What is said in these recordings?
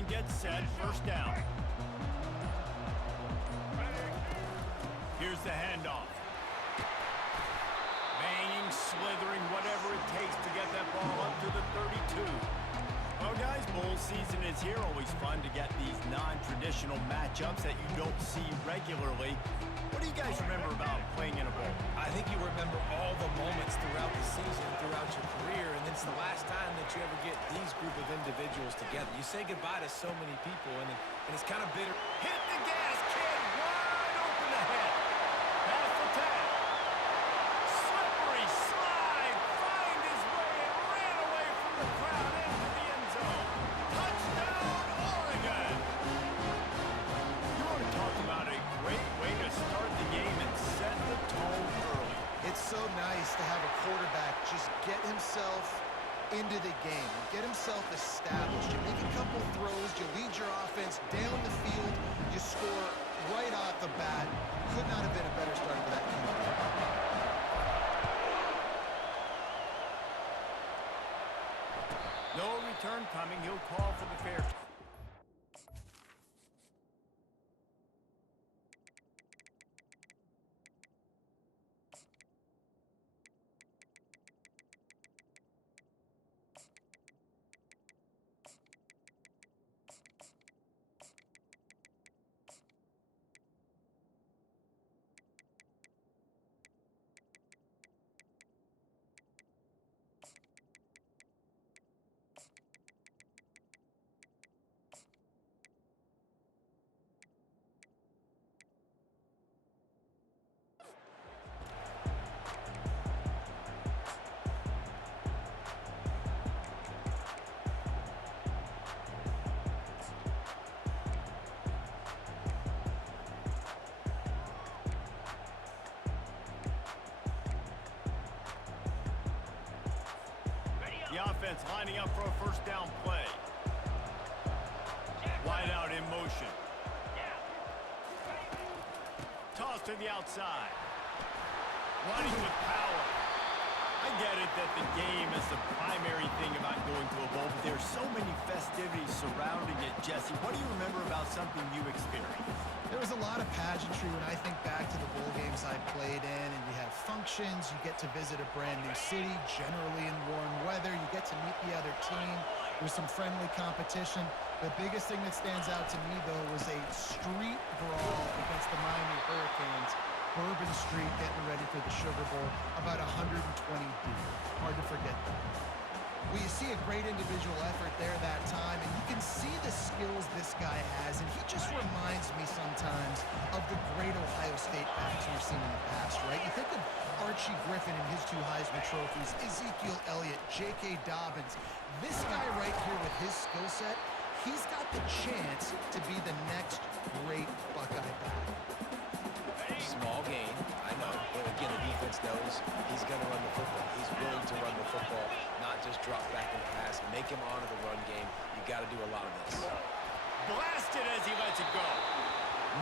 line gets set, first down. Here's the handoff. Banging, slithering, whatever it takes to get that ball up to the 32. Well, guys, bowl season is here. Always fun to get these non-traditional matchups that you don't see regularly. What do you guys remember about playing in a bowl? I think you remember all the moments throughout the season, throughout your career, and it's the last time that you ever get these group of individuals together. You say goodbye to so many people, and it's kind of bitter. Hit the gas, kid! Wide open ahead. Pass the tag. Slippery slide. Find his way and ran away from the crowd into the end zone. Touchdown, Oregon! You want to talk about a great way to start the game and set the tone early. It's so nice to have a quarterback just get himself into the game, get himself established. You make a couple throws, you lead your offense down the field, you score right off the bat. Could not have been a better start for that QB. No return coming. He'll call for the fair. The offense lining up for a first down play. Wide out in motion. Toss to the outside. Running with power. I get it that the game is the primary thing about going to a bowl, but there's so many festivities surrounding it. Jesse, what do you remember about something you experienced? There was a lot of pageantry when I think back to the bowl games I played in, and you have functions, you get to visit a brand new city, generally in warm weather, you get to meet the other team, there's some friendly competition. The biggest thing that stands out to me, though, was a street brawl against the Miami Hurricanes. Bourbon Street getting ready for the Sugar Bowl, about 120 deep. Hard to forget that. Well, you see a great individual effort there that time, and you can see the skills this guy has, and he just reminds me sometimes of the great Ohio State backs we've seen in the past, right? You think of Archie Griffin and his 2 Heisman trophies, Ezekiel Elliott, J.K. Dobbins. This guy right here with his skill set, he's got the chance to be the next great Buckeye back. Small gain, I know, but again, the defense knows he's going to run the football. He's willing to run the football, not just drop back and pass, make him honor the run game. You got to do a lot of this. Blasted as he lets it go.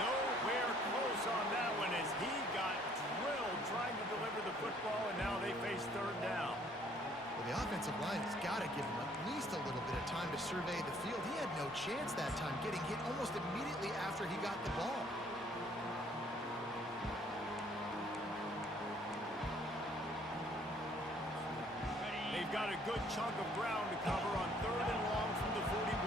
Nowhere close on that one as he got drilled trying to deliver the football, and now they face third down. Well, the offensive line has got to give him at least a little bit of time to survey the field. He had no chance that time, getting hit almost immediately after he got the ball. They've got a good chunk of ground to cover on third and long from the 41.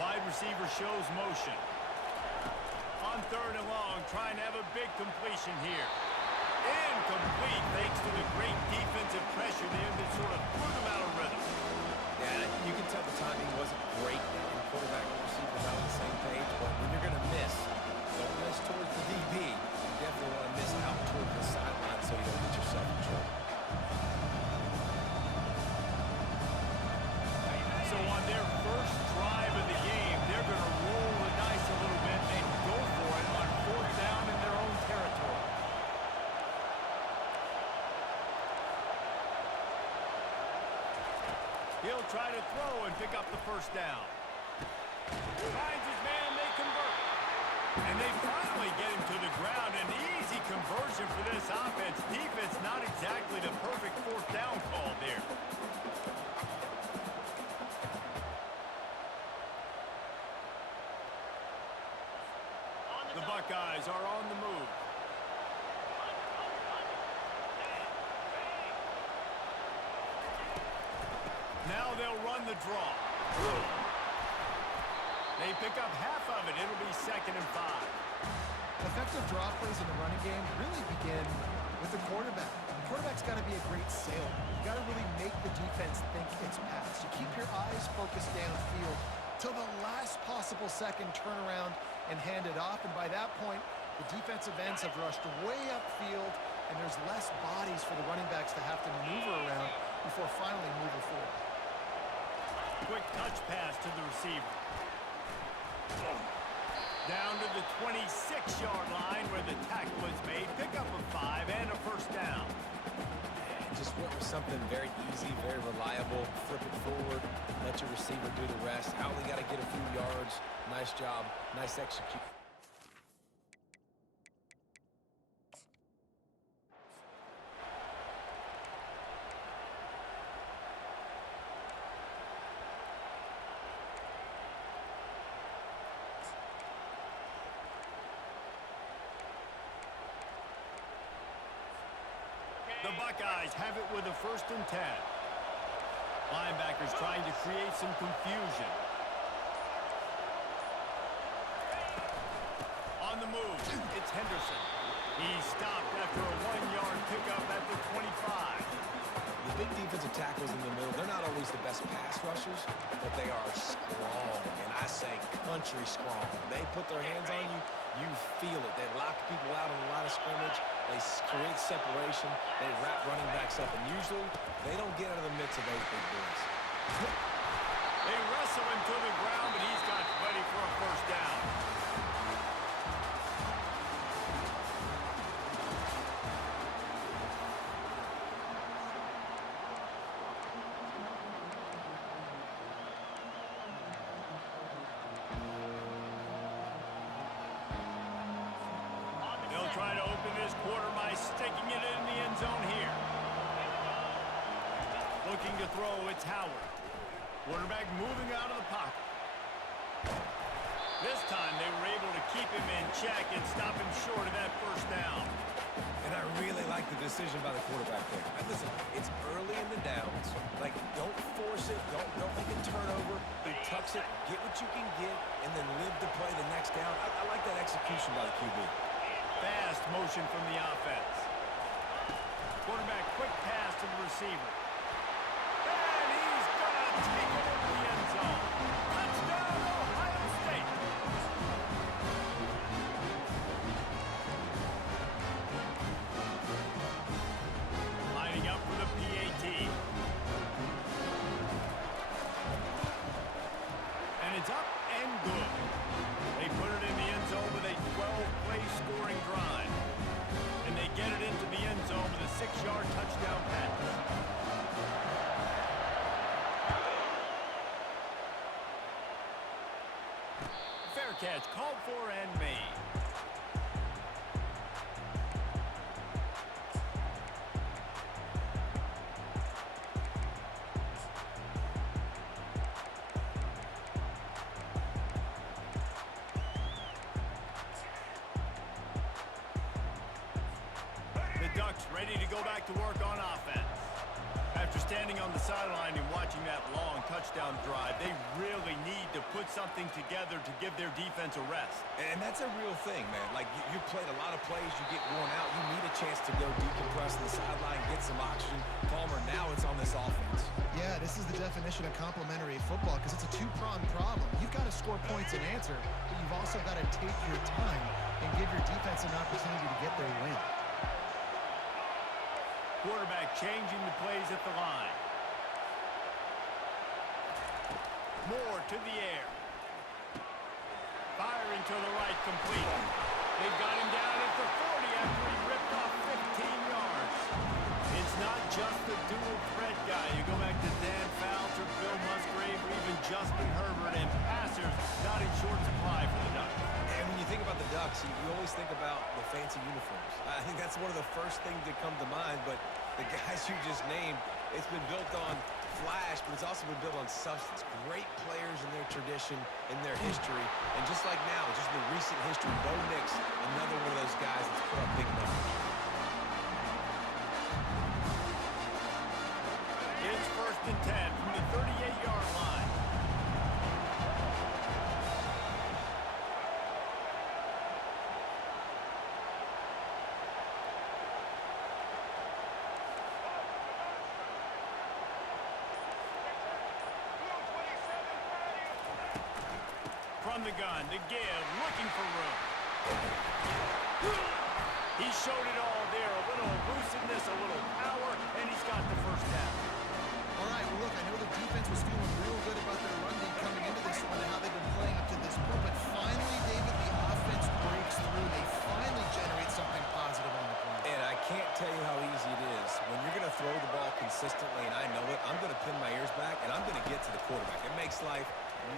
Wide receiver shows motion. On third and long, trying to have a big completion here. Incomplete thanks to the great defensive pressure there that sort of threw them out of rhythm. Yeah, you can tell the timing wasn't great. The quarterback and receiver not on the same page, but when you're going to miss, don't miss towards the DB. You definitely want to miss out towards the sideline so you don't get yourself in trouble. So on their first drive of the game, they're going to roll the dice a little bit and go for it on fourth down in their own territory. He'll try to throw and pick up the first down. Finds his man, they convert. And they finally get him to the ground. An easy conversion for this offense. Defense not exactly the perfect fourth down call there. The Buckeyes are on the move. Now they'll run the draw. They pick up half of it. It'll be 2nd and 5. Effective draw plays in the running game really begin with the quarterback. The quarterback's got to be a great sailor. You got to really make the defense think it's pass. You keep your eyes focused downfield till the last possible second, turn around and hand it off. And by that point, the defensive ends have rushed way upfield, and there's less bodies for the running backs to have to maneuver around before finally moving forward. Quick touch pass to the receiver. Down to the 26-yard line where the tackle is made. Pick up a 5 and a first down. And just went with something very easy, very reliable. Flip it forward, let your receiver do the rest. I only got to get a few yards. Nice job, nice execution. The Buckeyes have it with a 1st and 10. Linebackers trying to create some confusion. On the move, it's Henderson. He's stopped after a 1-yard pickup at the 25. The big defensive tackles in the middle, they're not always the best pass rushers, but they are strong, and I say country strong. They put their hands on you, you feel it. They lock people out on the line of scrimmage. They create separation. They wrap running backs up, and usually they don't get out of the mix of those big boys. They wrestle him to the ground, but he's got ready for a first down. They'll try to open this quarter by sticking it in the end zone here. Looking to throw, it's Howard. Quarterback moving out of the pocket. This time they were able to keep him in check and stop him short of that first down. And I really like the decision by the quarterback there. And listen, it's early in the downs. Like, don't force it. Don't make a turnover. He tucks it, get what you can get, and then live to play the next down. I like that execution by the QB. Fast motion from the offense. Quarterback quick pass to the receiver. And he's going to take it into the end zone. Touchdown, Ohio State. Lining up for the PAT. And it's up and good. They put it in the end zone with a 12-play scoring drive. And they get it into the end zone with a 6-yard touchdown pass. Fair catch called for and made. Ducks ready to go back to work on offense. After standing on the sideline and watching that long touchdown drive, they really need to put something together to give their defense a rest. And that's a real thing, man. Like, you played a lot of plays, you get worn out, you need a chance to go decompress on the sideline, get some oxygen. Palmer, now it's on this offense. Yeah, this is the definition of complementary football because it's a two-pronged problem. You've got to score points and answer, but you've also got to take your time and give your defense an opportunity to get their win. Quarterback changing the plays at the line. Moore to the air. Firing to the right, complete. They've got him down at the 40 after he ripped off 15 yards. It's not just the dual threat guy. You go back to Dan Fouts or Bill Musgrave or even Justin Herbert, and passers not in short supply for the Ducks. And when you think about the See, you always think about the fancy uniforms. I think that's one of the first things that come to mind, but the guys you just named, it's been built on flash, but it's also been built on substance. Great players in their tradition, in their history, and just like now, just in recent history, Bo Nix, another one of those guys that's put up big numbers. It's 1st and 10 from the 38-yard line. From the gun, to give, looking for room. He showed it all there, a little elusiveness, a little power, and he's got the first down. All right, well, look, I know the defense was feeling real good about their run game coming into this one and how they've been playing up to this point, but finally, David, the offense breaks through. They finally generate something positive on the play. And I can't tell you how easy it is. When you're going to throw the ball consistently, and I know it, I'm going to pin my ears back, and I'm going to get to the quarterback. It makes life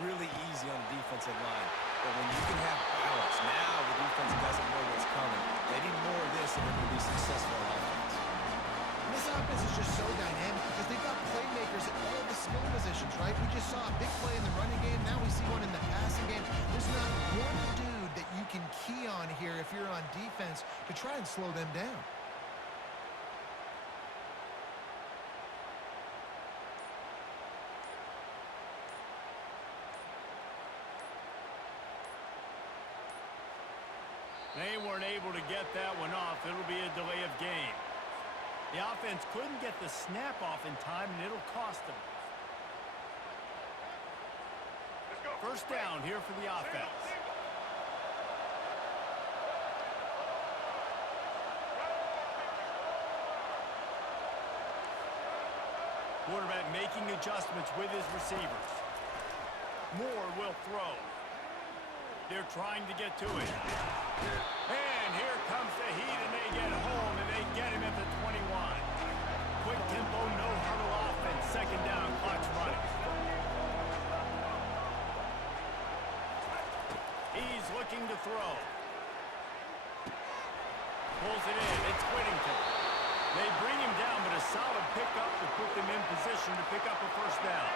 really easy on the defensive line. But when you can have balance, now the defense doesn't know what's coming. They need more of this if they're going to be successful on offense. And this offense is just so dynamic because they've got playmakers at all the skill positions, right? We just saw a big play in the running game. Now we see one in the passing game. There's not one dude that you can key on here if you're on defense to try and slow them down. They weren't able to get that one off. It'll be a delay of game. The offense couldn't get the snap off in time, and it'll cost them. First down here for the offense. Quarterback making adjustments with his receivers. Moore will throw. They're trying to get to it. And here comes the heat, and they get home, and they get him at the 21. Quick tempo, no huddle offense. Second down, clock's running. He's looking to throw. Pulls it in. It's Whittington. They bring him down, but a solid pickup to put them in position to pick up a first down.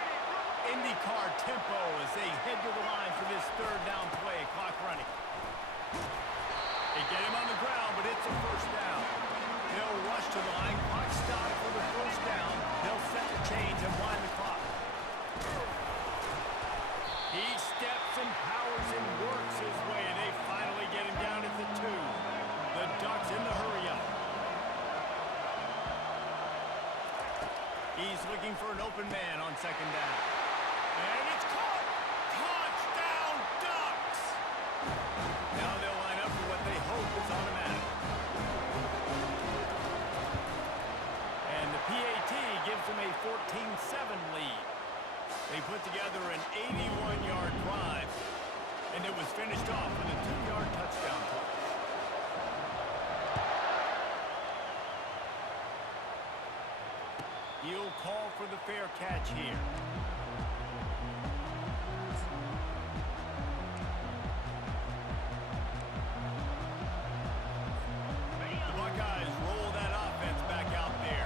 IndyCar tempo as they head to the line for this third down play. Clock running. They get him on the ground, but it's a first down. They'll rush to the line. Clock stopped for the first down. They'll set the chains and wind the clock. He steps and powers and works his way. They finally get him down at the 2. The Ducks in the hurry up. He's looking for an open man on second down. And it's caught! Touchdown, Ducks! Now they'll line up for what they hope is automatic. And the PAT gives them a 14-7 lead. They put together an 81-yard drive, and it was finished off with a 2-yard touchdown toss. He'll call for the fair catch here. The Buckeyes roll that offense back out there.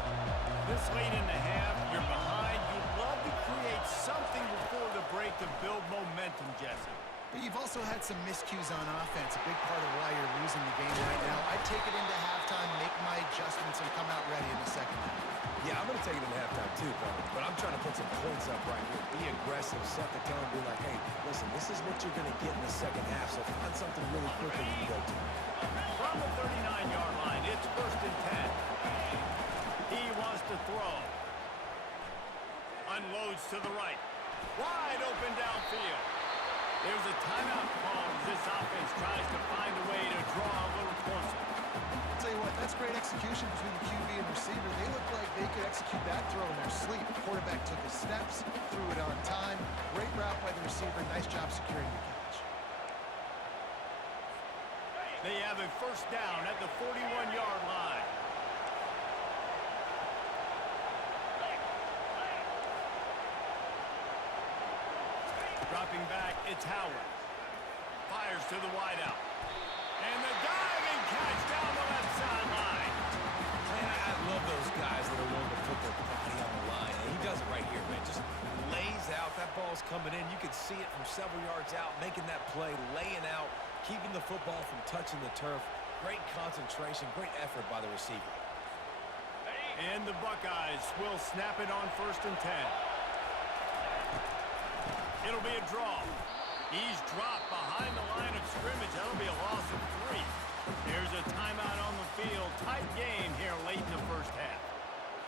This late in the half, you're behind. You'd love to create something before the break to build momentum, Jesse. But you've also had some miscues on offense, a big part of why you're losing the game right now. I'd take it into halftime, make my adjustments, and come out ready in the second half. Yeah, I'm going to take it into halftime too, but I'm trying to put some points up right here. Be aggressive, set the tone, be like, hey, listen, this is what you're going to get in the second half, so find something really quickly you can go to. From the 39-yard line, it's 1st and 10. He wants to throw. Unloads to the right. Wide open downfield. There's a timeout call as this offense tries to find a way to draw a little closer. I'll tell you what, that's great execution between the QB and receiver. They look like they could execute that throw in their sleep. The quarterback took his steps, threw it on time. Great route by the receiver. Nice job securing the catch. They have a first down at the 41-yard line. Dropping back, it's Howard. Fires to the wideout. And the diving catch down the left sideline. Man, I love those guys that are willing to put their body on the line. And he does it right here, man. Just lays out. That ball's coming in. You can see it from several yards out, making that play, laying out, keeping the football from touching the turf. Great concentration, great effort by the receiver. And the Buckeyes will snap it on 1st and 10. It'll be a draw. He's dropped behind the line of scrimmage. That'll be a loss of 3. There's a timeout on the field. Tight game here late in the first half.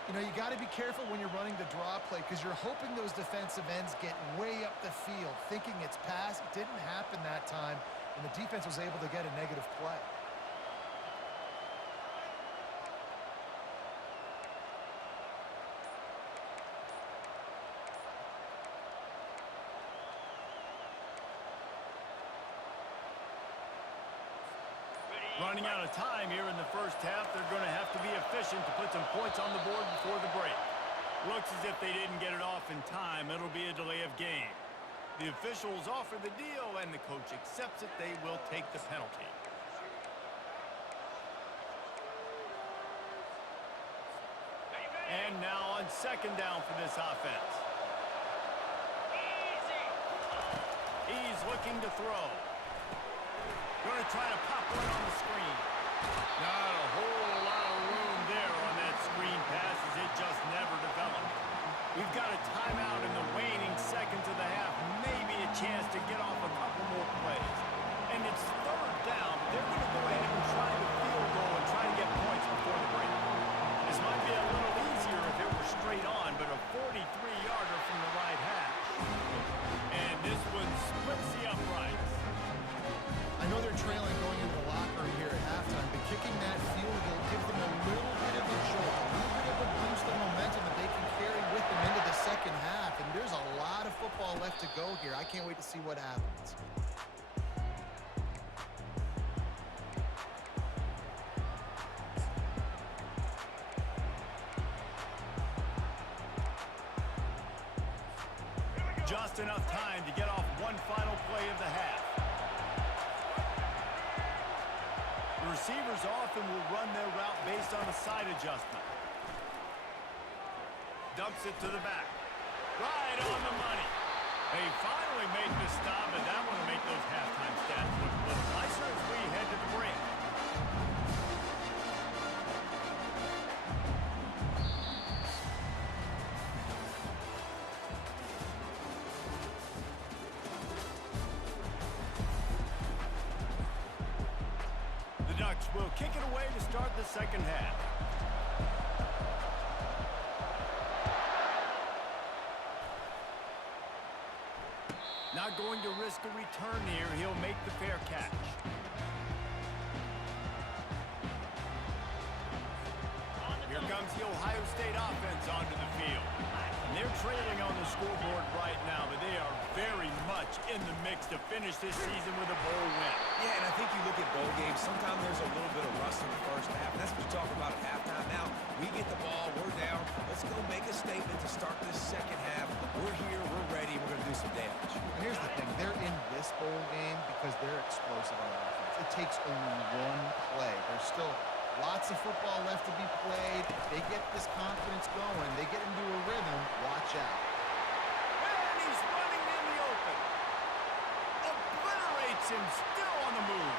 You know, you got to be careful when you're running the draw play because you're hoping those defensive ends get way up the field, thinking it's pass. It didn't happen that time, and the defense was able to get a negative play. Running out of time here in the first half. They're going to have to be efficient to put some points on the board before the break. Looks as if they didn't get it off in time. It'll be a delay of game. The officials offer the deal, and the coach accepts it. They will take the penalty. And now on 2nd down for this offense. He's looking to throw. Going to try to pop one on the screen. Not a whole lot of room there on that screen pass as it just never developed. We've got a timeout in the waning seconds of the half. Maybe a chance to get off a couple more plays. And it's 3rd down. They're going to go ahead and try the field goal and try to get points before the break. This might be a little easier if it were straight on, but a 43-yarder from the right hash. And this one splits the uprights. I know they're trailing going into the locker room here at halftime, but kicking that field goal gives them a little bit of a jolt, a little bit of a boost of momentum that they can carry with them into the second half. And there's a lot of football left to go here. I can't wait to see what happens. Just enough time to get off one final play of the half. The receivers often will run their route based on a side adjustment. Dumps it to the back. Right on the money. They finally made the stop, and that one will make those halftime stats look a little nicer as we head to the break. Will kick it away to start the second half. Not going to risk a return here. He'll make the fair catch. Here comes the Ohio State offense onto the field. And they're trailing on the scoreboard right now, but they are very much in the mix to finish this season with a bowl win. Yeah, and I think you look at bowl games, sometimes there's a little bit of rust in the first half. And that's what you talk about at halftime. Now, we get the ball, we're down. Let's go make a statement to start this second half. We're here, we're ready, we're going to do some damage. And here's the thing. They're in this bowl game because they're explosive on offense. It takes only one play. There's still lots of football left to be played. They get this confidence going. They get into a rhythm. Watch out. And he's running in the open. Obliterates him, still on the move.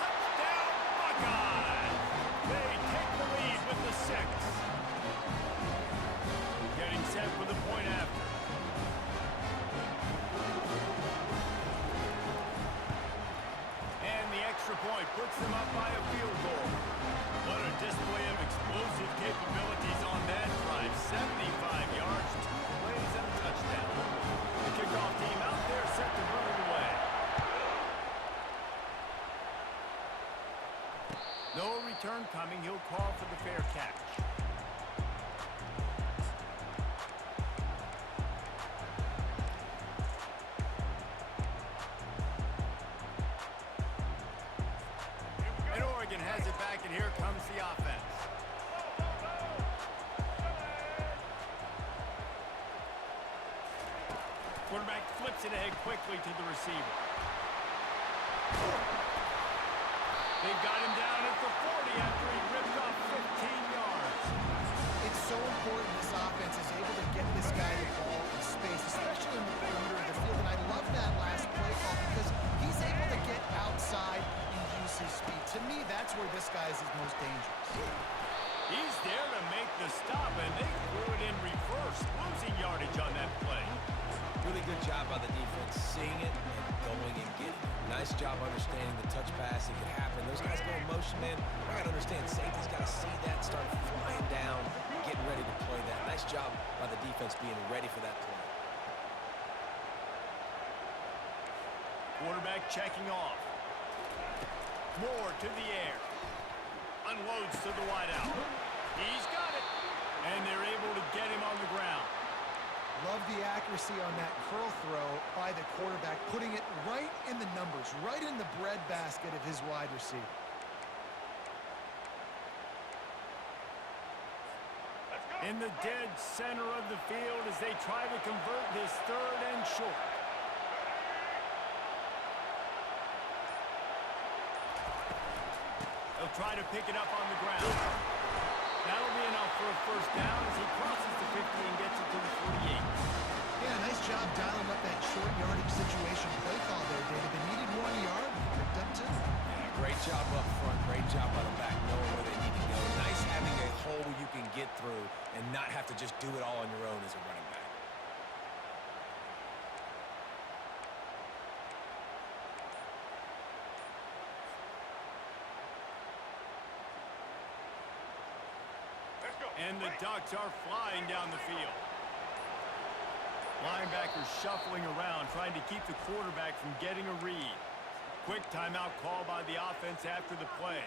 Touchdown, Buckeyes. They take the lead with the 6. Getting set for the point after. And the extra point puts them up by a field goal. What a display of explosive capabilities on that drive. 75 yards, 2 plays, and a touchdown. The kickoff team out there set to run it away. No return coming. He'll call for the fair catch. And Oregon has it back, and here comes the offense. Quarterback flips it ahead quickly to the receiver. They've got him down at the 40 after he ripped off 15 yards. It's so important this offense is able to get this guy the ball in space, especially in the perimeter of the field. And I love that last play call because he's able to get outside and use his speed. To me, that's where this guy is his most dangerous. He's there to make the stop, and they threw it in reverse, losing yardage on that play. Really good job by the defense, seeing it and going and getting it. Nice job understanding the touch pass. It could happen. Those guys go in motion, man. I got to understand, safety's got to see that, start flying down, getting ready to play that. Nice job by the defense being ready for that play. Quarterback checking off. Moore to the air. Unloads to the wideout. He's got it. And they're able to get him on the ground. Love the accuracy on that curl throw by the quarterback, putting it right in the numbers, right in the breadbasket of his wide receiver. In the dead center of the field as they try to convert this 3rd and short. They'll try to pick it up on the ground. That'll be enough for a 1st down as he crosses the 50 and gets it to the 48. Yeah, nice job dialing up that short yardage situation play call there, David. They needed 1 yard, picked up 2. Yeah, great job up front. Great job by the back, knowing where they need to go. Nice having a hole you can get through and not have to just do it all on your own as a running back. And the Ducks are flying down the field. Linebackers shuffling around, trying to keep the quarterback from getting a read. Quick timeout call by the offense after the play.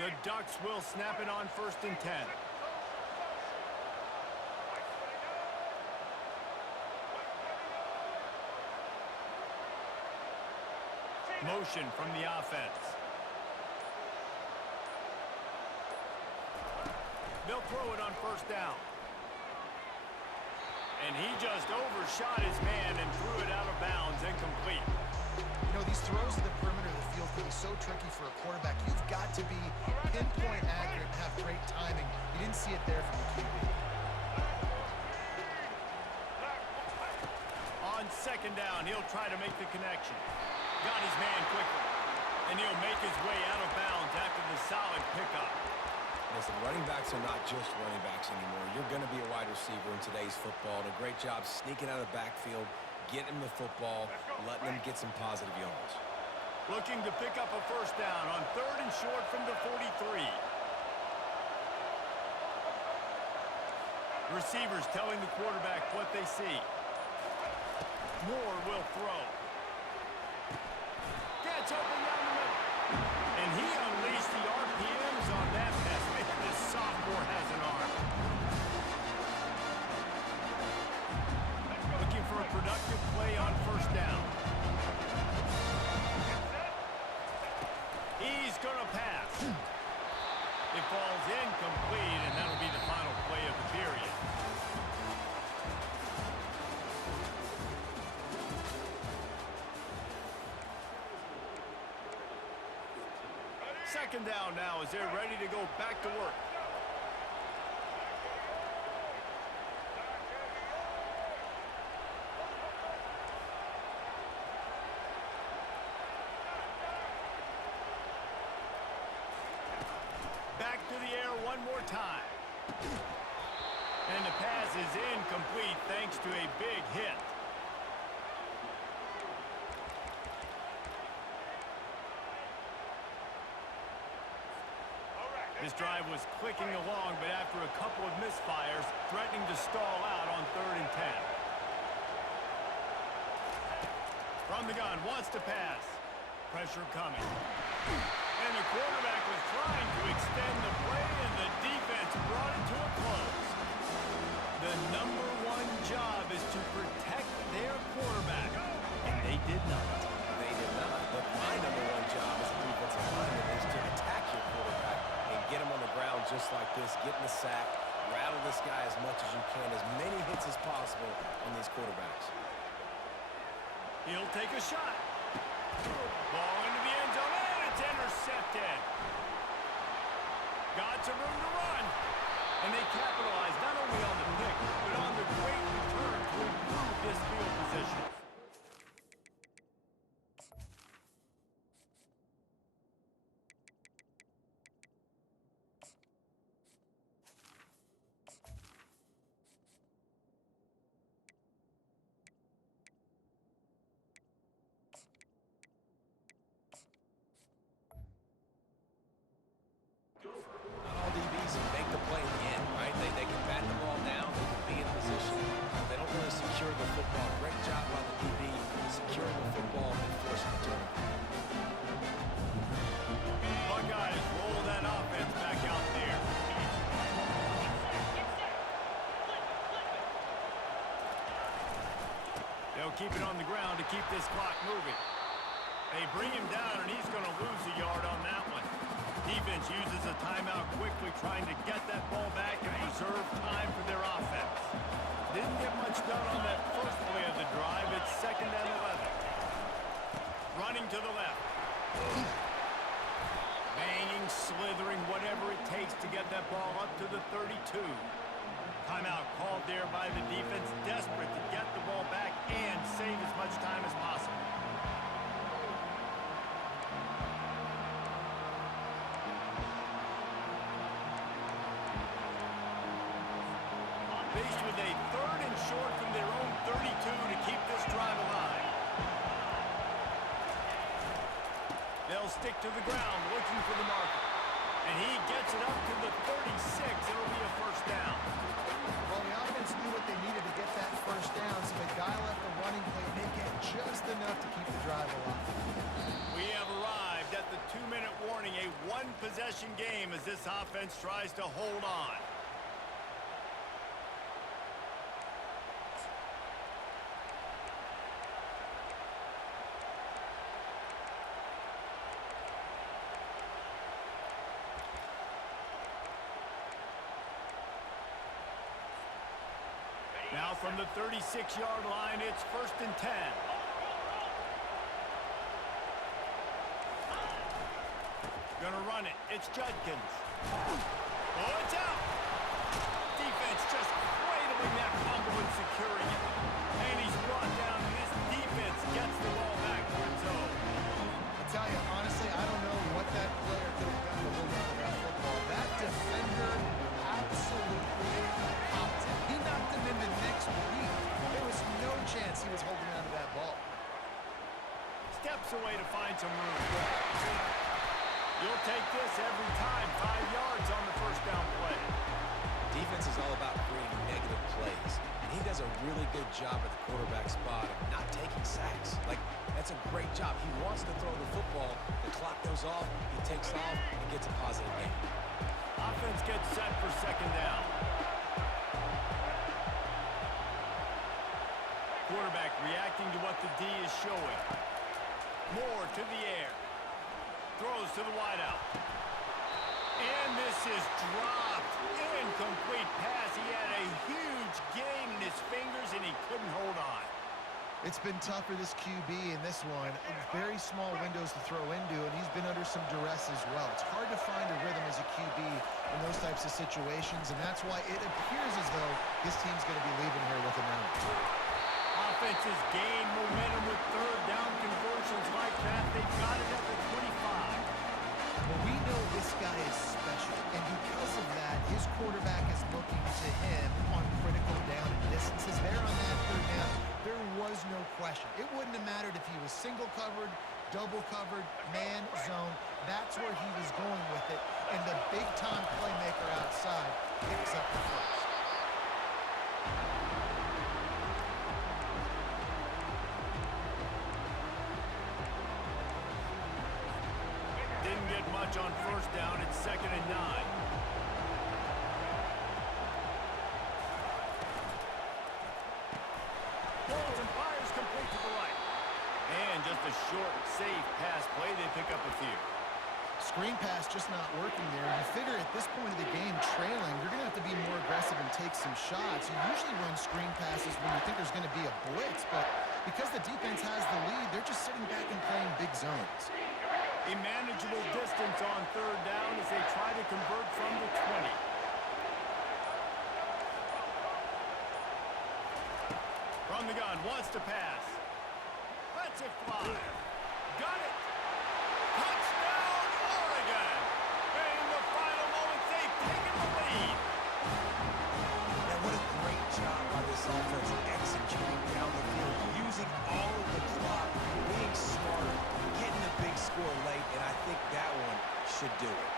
The Ducks will snap it on 1st and 10. Motion from the offense. They'll throw it on 1st down. And he just overshot his man and threw it out of bounds, incomplete. You know, these throws to the perimeter of the field can be so tricky for a quarterback. You've got to be pinpoint accurate and have great timing. You didn't see it there from the QB. On 2nd down, he'll try to make the connection. Got his man quickly. And he'll make his way out of bounds after the solid pickup. Listen, running backs are not just running backs anymore. You're going to be a wide receiver in today's football. And a great job sneaking out of the backfield, getting him the football, letting him get some positive yards. Looking to pick up a 1st down on 3rd and short from the 43. Receivers telling the quarterback what they see. Moore will throw. Gets open down the middle. And he unleashed the RPMs on that pass. Man, this sophomore has an arm. Looking for a productive play on 1st down. He's going to pass. It falls incomplete, and that'll be the final play of the period. Second down now as they're ready to go back to work. Back to the air one more time. And the pass is incomplete thanks to a big hit. This drive was clicking along, but after a couple of misfires, threatening to stall out on 3rd and 10. From the gun, wants to pass. Pressure coming. And the quarterback was trying to extend the play, and the defense brought it to a close. The #1 job is to protect their quarterback, and they did not. They did not. But my #1 job as a defensive lineman is to attack your quarterback and get him on the ground just like this, get in the sack, rattle this guy as much as you can, as many hits as possible on these quarterbacks. He'll take a shot. Ball into the end zone, and it's intercepted. Got some room to run. And they capitalize not only on the pick, but on the great return to improve this field position. Not all DBs make the play in the end, right? They can bat the ball down, they can be in position. They don't really secure the football. Great job by the DB securing the football and forcing the turnover. Buckeyes roll that offense back out there. They'll keep it on the ground to keep this clock moving. They bring him down, and he's going to lose a yard on that one. Defense uses a timeout quickly, trying to get that ball back and preserve time for their offense. Didn't get much done on that first play of the drive. It's 2nd and 11. Running to the left. Banging, slithering, whatever it takes to get that ball up to the 32. Timeout called there by the defense, desperate to get the ball back and save as much time as possible. Faced with a 3rd and short from their own 32 to keep this drive alive. They'll stick to the ground looking for the marker. And he gets it up to the 36. It'll be a first down. Well, the offense knew what they needed to get that first down, so they dial up the running play and they get just enough to keep the drive alive. We have arrived at the 2-minute warning, a one-possession game as this offense tries to hold on. Now from the 36-yard line, it's 1st and 10. Gonna run it. It's Judkins. Oh, it's out. Defense just cradling that fumble and securing it. And he's brought down, and this defense gets the ball back to its own. I tell you, honestly, I don't know what that player could have done to hold on to that football. That defender absolutely popped him. He knocked him in the next week. There was no chance he was holding on to that ball. Steps away to find some room. You'll take this every time. 5 yards on the first down play. Defense is all about creating negative plays, and he does a really good job at the quarterback spot of not taking sacks. Like, that's a great job. He wants to throw the football. The clock goes off, he takes off, and gets a positive gain. Offense gets set for 2nd down. Quarterback reacting to what the D is showing. Moore to the air. Throws to the wideout. And this is dropped. Incomplete pass. He had a huge gain in his fingers, and he couldn't hold on. It's been tough for this QB in this one. Very small windows to throw into, and he's been under some duress as well. It's hard to find a rhythm as a QB in those types of situations, and that's why it appears as though this team's going to be leaving here with a now. Offenses gain momentum with 3rd down conversions like that. They've got it at the 25. Well, we know this guy is special, and because of that, his quarterback is looking to him on critical down and distances. There on that 3rd down, there was no question. It wouldn't have mattered if he was single covered, double covered, man, zone. That's where he was going with it, and the big-time playmaker outside picks up the first. Didn't get much on 1st down. It's 2nd and 9. Throws and fires complete to the right. And just a short, safe pass play. They pick up a few. Screen pass just not working there. You figure at this point of the game, trailing, you're going to have to be more aggressive and take some shots. You usually run screen passes when you think there's going to be a blitz, but because the defense has the lead, they're just sitting back and playing big zones. A manageable distance on third down as they try to convert from the 20. From the gun, wants to pass. Lets it fly. Got it. Touchdown, Oregon. And in the final moments, they've taken the lead. And what a great job by this offense executing down the field, using all of the clock, being smarter, getting a big score late, and I think that one should do it.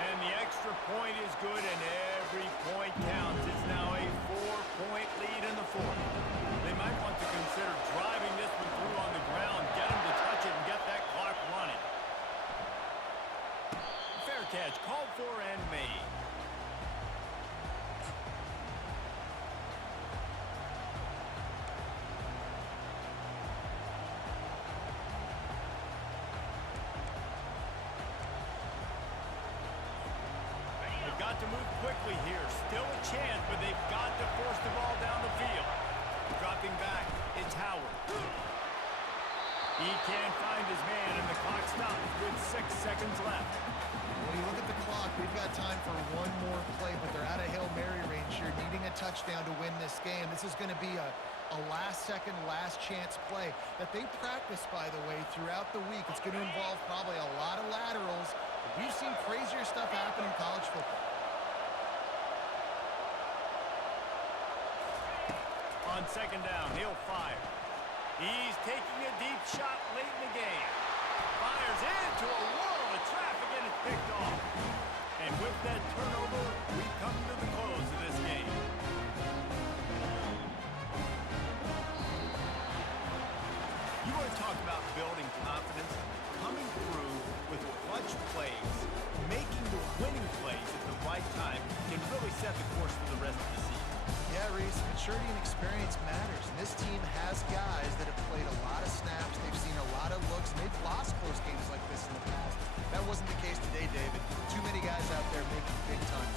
And the extra point is good, and every point counts. It's now a 4-point lead in the fourth. They might want to consider driving this one through on the ground, get him to touch it, and get that clock running. Fair catch, called for and made. They've got to move quickly here. Still a chance, but they've got to force the ball down the field. Dropping back, it's Howard. He can't find his man, and the clock stops with 6 seconds left. When you look at the clock, we've got time for one more play, but they're out of Hail Mary range here, needing a touchdown to win this game. This is going to be a last-second, last-chance play that they practice, by the way, throughout the week. It's going to involve probably a lot of laterals. We've seen crazier stuff happen in college football. On second down, he'll fire. He's taking a deep shot late in the game. Fires into a whirl of traffic, and it's picked off. And with that turnover, we come to the close of this game. You want to talk about building confidence? Coming through with clutch plays, making the winning plays at the right time can really set the course for the rest of the season. Yeah, Reese, maturity and experience matters. And this team has guys that have played a lot of snaps. They've seen a lot of looks, and they've lost close games like this in the past. That wasn't the case today, David. Too many guys out there making big-time